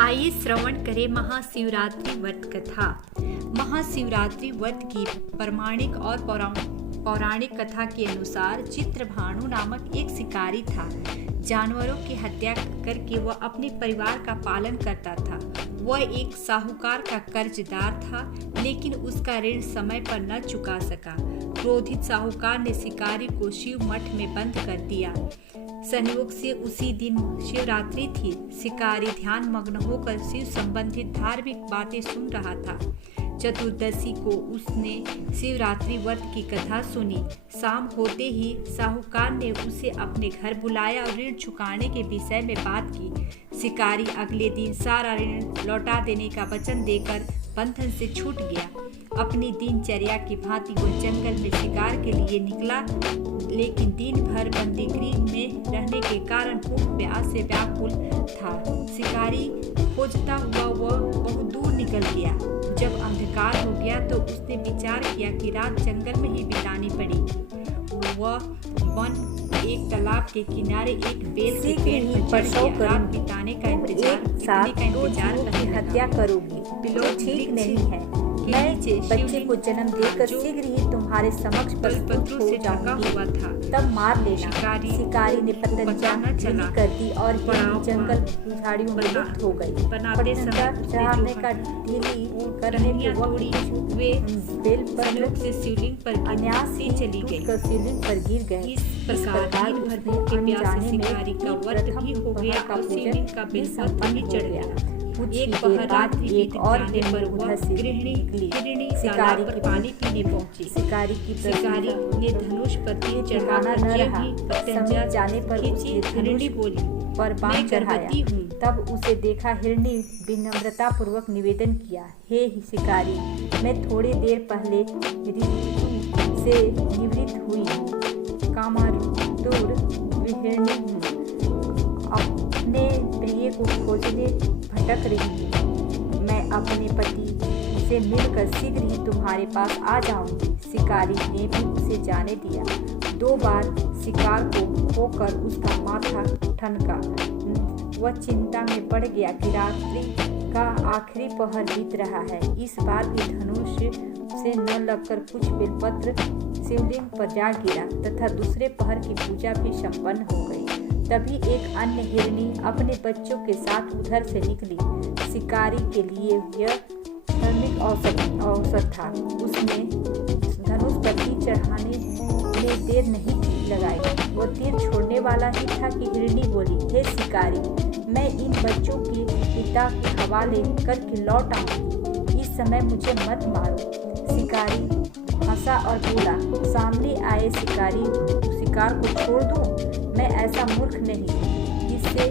आइए श्रवण करें महाशिवरात्रि व्रत कथा। महाशिवरात्रि व्रत की प्रमाणिक और पौराणिक कथा के अनुसार चित्रभानु नामक एक शिकारी था। जानवरों की हत्या करके वह अपने परिवार का पालन करता था। वह एक साहूकार का कर्जदार था, लेकिन उसका ऋण समय पर न चुका सका। क्रोधित साहूकार ने शिकारी को शिव मठ में बंद कर दिया। संयोग से उसी दिन शिवरात्रि थी। शिकारी ध्यान मग्न होकर शिव संबंधित धार्मिक बातें सुन रहा था। चतुर्दशी को उसने शिवरात्रि व्रत की कथा सुनी। शाम होते ही साहूकार ने उसे अपने घर बुलाया और ऋण चुकाने के विषय में बात की। शिकारी अगले दिन सारा ऋण लौटा देने का वचन देकर बंधन से छूट गया। अपनी दिनचर्या की भांति वह जंगल में शिकार के लिए निकला, लेकिन दिन भर बंदीगृह में रहने के कारण भूख प्यास से व्याकुल था। शिकारी खोजता हुआ वह बहुत दूर निकल गया। जब अंधकार हो गया तो उसने विचार किया कि रात जंगल में ही बितानी पड़ेगी। वह एक तालाब के किनारे एक बेल के पेड़ पर चढ़ गया। रात बिताने का इंतजार हत्या करोगी तो ठीक नहीं है। मैं बच्चे को जन्म देकर शीघ्र ही तुम्हारे समक्ष प्रस्तुत हो जाऊंगी, तब मार लेना। शिकारी ने पतंगा कर दी और जंगल झाड़ियों में लुप्त हो गई। पतंगा चढ़ाने का ढीली करने के वक्त वे बेल पर से शिवलिंग पर अन्यास ही चली गई, शिवलिंग पर गिर गए। इस प्रकार उसने अनजाने में का व्रत भी हो गया और शिवलिंग का बेलपत्र भी चढ़ गया। एक पहर रात बीत जाने पर वह गृहिणी शिकारी पर पानी पीने पहुंची। शिकारी ने धनुष पर तीर चढ़ाना न रहा। पतंगा जाने पर हिरणी बोली, पर बाण चढ़ाया। तब उसे देखा हिरणी विनम्रता पूर्वक निवेदन किया, हे शिकारी, मैं थोड़ी देर पहले से निवृत्त हुई हूँ, कामातुर हिरणी हूँ। अपने प्रिय को खोजने भटक रही हूँ। मैं अपने पति से मिलकर शीघ्र ही तुम्हारे पास आ जाऊंगी। शिकारी ने भी उसे जाने दिया। 2 बार शिकार को होकर उसका माथा ठनका। वह चिंता में पड़ गया कि रात्रि का आखिरी पहर बीत रहा है। इस बार भी धनुष से न लगकर कुछ बेलपत्र शिवलिंग पर जा गिरा तथा दूसरे पहर की पूजा भी संपन्न हो गई। तभी एक अन्य हिरणी अपने बच्चों के साथ उधर से निकली। शिकारी के लिए यह धार्मिक अवसर था। उसने धनुष पर तीर चढ़ाने में देर नहीं लगाई। वह तीर छोड़ने वाला ही था कि हिरणी बोली, हे शिकारी, मैं इन बच्चों के पिता के हवाले करके लौट आऊंगी। इस समय मुझे मत मारो। शिकारी हंसा और बोला, सामने आए शिकार को छोड़ दूं? मैं ऐसा मूर्ख नहीं। इससे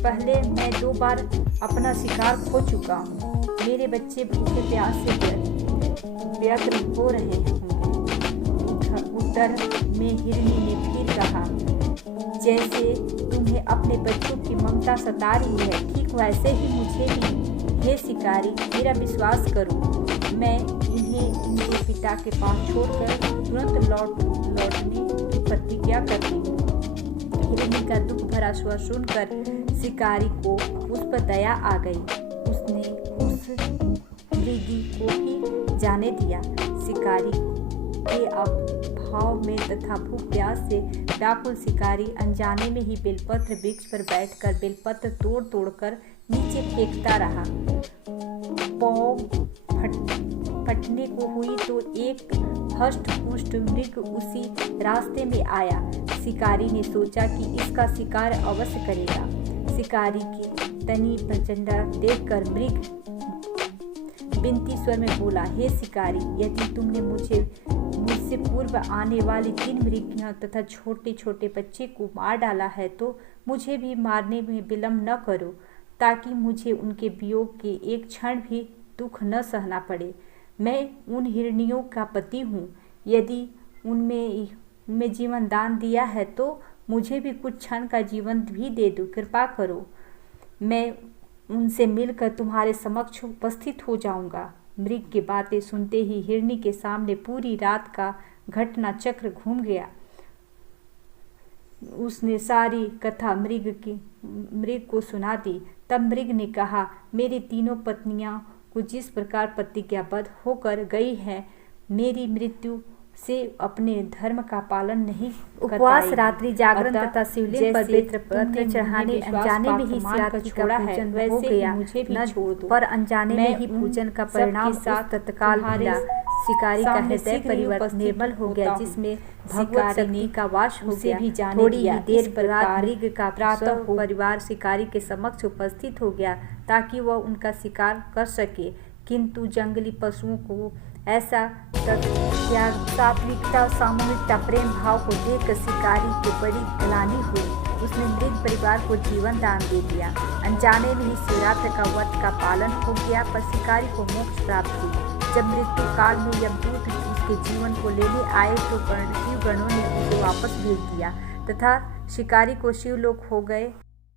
पहले मैं 2 बार अपना शिकार खो चुका हूँ। मेरे बच्चे भूखे प्यास से व्यग्र हो रहे होंगे। उत्तर में हिरणी ने फिर कहा, जैसे तुम्हें अपने बच्चों की ममता सता रही है, ठीक वैसे ही मुझे भी। हे शिकारी, मेरा विश्वास करो, मैं इन्हें इनके पिता के पास छोड़कर तुरंत लौटने की प्रतिज्ञा करती हूँ। हिरणी का दुख भरा स्वर सुनकर शिकारी को उस पर दया आ गई। उसने उस मृगी को ही जाने दिया। शिकारी के अभाव में तथा भूख प्यास से व्याकुल शिकारी अनजाने में ही बेलपत्र वृक्ष पर बैठकर बेलपत्र तोड़ कर नीचे फेंकता रहा। पौ फटने को हुई तो एक हष्ट-पुष्ट मृग उसी रास्ते में आया। शिकारी ने सोचा कि इसका शिकार अवश्य करेगा। शिकारी की तनी प्रचंडता देखकर मृग विनती स्वर में बोला, हे शिकारी, यदि तुमने मुझसे पूर्व आने वाली 3 मृगियों तथा छोटे छोटे बच्चे को मार डाला है तो मुझे भी मारने में विलम्ब न करो, ताकि मुझे उनके वियोग के एक क्षण भी दुख न सहना पड़े। मैं उन हिरनियों का पति हूँ। यदि उनमें जीवन दान दिया है तो मुझे भी कुछ क्षण का जीवन भी दे दो, कृपा करो। मैं उनसे मिलकर तुम्हारे समक्ष उपस्थित हो जाऊंगा। मृग की बातें सुनते ही हिरनी के सामने पूरी रात का घटना चक्र घूम गया। उसने सारी कथा मृग को सुना दी। तब मृग ने कहा, मेरी तीनों पत्नियां को जिस प्रकार प्रतिज्ञाबद्ध होकर गई है, मेरी मृत्यु से अपने धर्म का पालन नहीं उपवास, रात्रि जागरण अतः तथा शिवलिंग पर जैसे पत्र चढ़ाने अनजाने में ही शिवरात्रि का पूजन हो गया, मुझे भी न छोड़ दो। पर अनजाने में ही मैं पूजन का उन परिणाम सबके साथ उस तत्काल तुम्हारे मिला। शिकारी का सामने हृदय शीघ्र ही परिवर्तन उपस्थित निर्मल हो गया, होता हूँ। जिसमें भगवत शिकारी शक्ति ने का वास हो उसे गया। भी जाने थोड़ी दिया। ही देर इस बाद प्रकार मृग का प्रातः सब परिवार शिकारी के समक्ष उपस्थित हो गया ताकि वह उनका शिकार कर सके, किंतु जंगली पशुओं को ऐसा त्याग, सात्विकता, सामूहिकता, प्रेम भाव को देखकर शिकारी को बड़ी ग्लानि हुई। उसने मृग परिवार को जीवन दान दे दिया। अनजाने में ही शिवरात्रि का व्रत का पालन हो गया, पर शिकारी को मोक्ष प्राप्त हुई। जब मृत्यु काल में यमदूत उसके जीवन को लेने आए तो शिवगणों ने उसे वापस भेज दिया तथा शिकारी को शिवलोक हो गए।